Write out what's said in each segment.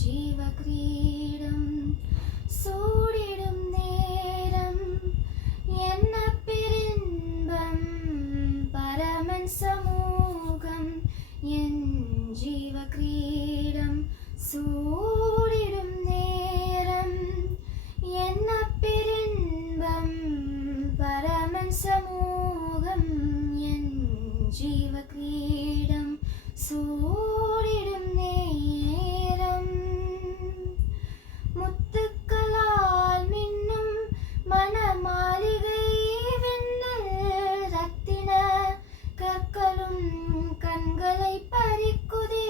ஜீவகிரீடம் சூடிடும் நேரம் என்ன பெரின்பம் பரமன் சமூகம் என் ஜீவகிரீடம் சூடிடும் நேரம் என்ன பெரின்பம் பரமன் சமூகம் என் ஜீவகிரீடம் சூடிடும் நேரம் முத்துக்களால் மின்னும் மணமாளிகை வெண்ணல் ரத்தின கற்களும் கண்களை பறிக்குதே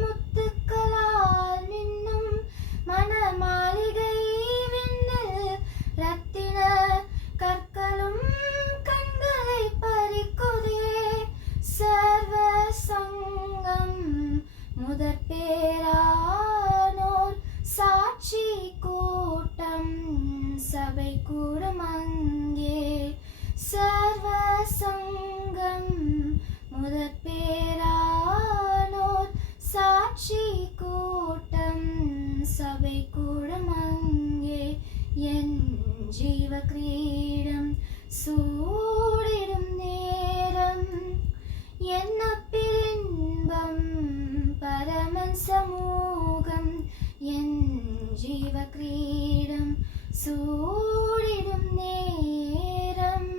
முத்துக்களால் மின்னும் மணமாளிகை வெண்ணல் ரத்தின கற்களும் கண்களை பறிக்குதே சர்வ சங்கம் முதற் பேரானோர் சாட்சி கூட்டம் சபை கூடும் அங்கே சர்வ சங்கம் முதற் பேரானோர் சாட்சி கூட்டம் சபை கூடும் அங்கே என் ஜீவகிரீடம் சூடிடும் நேரம் என்ன பிரின்பம் பரமன் சமூகம் என் ஜீவகிரீடம் சூடிடும் நேரம்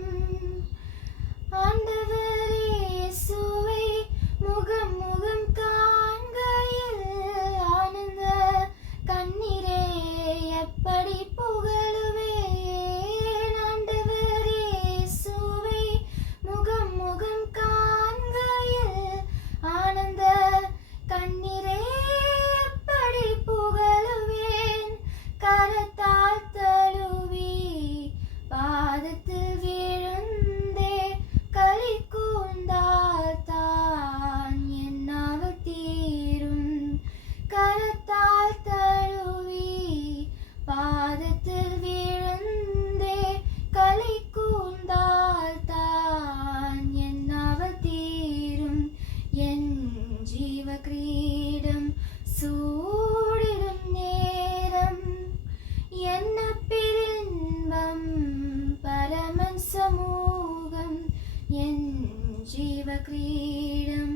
ஆண்டவர் இயேசுவை முகம் முகம் காண்கையில் ஆனந்த கண்ணீரே எப்படி புகழுவேன் ஆண்டவர் இயேசுவை முகம் முகம் காண்கையில் ஆனந்த கண்ணீரே எப்படி புகழுவேன் கரத்தால் தழுவி பாதத்தில் விழுந்தே களி கூர்ந்தால் தான் என்னாவல் தீரும் கரத்தால் தழுவி பாதத்தில் விழுந்தே களி கூர்ந்தால் தான் என்னாவல் தீரும் என் ஜீவகிரீடம் சூடிடும் நேரம் என்ன பிரின்பம் பரமன் சமூகம் என் ஜீவகிரீடம்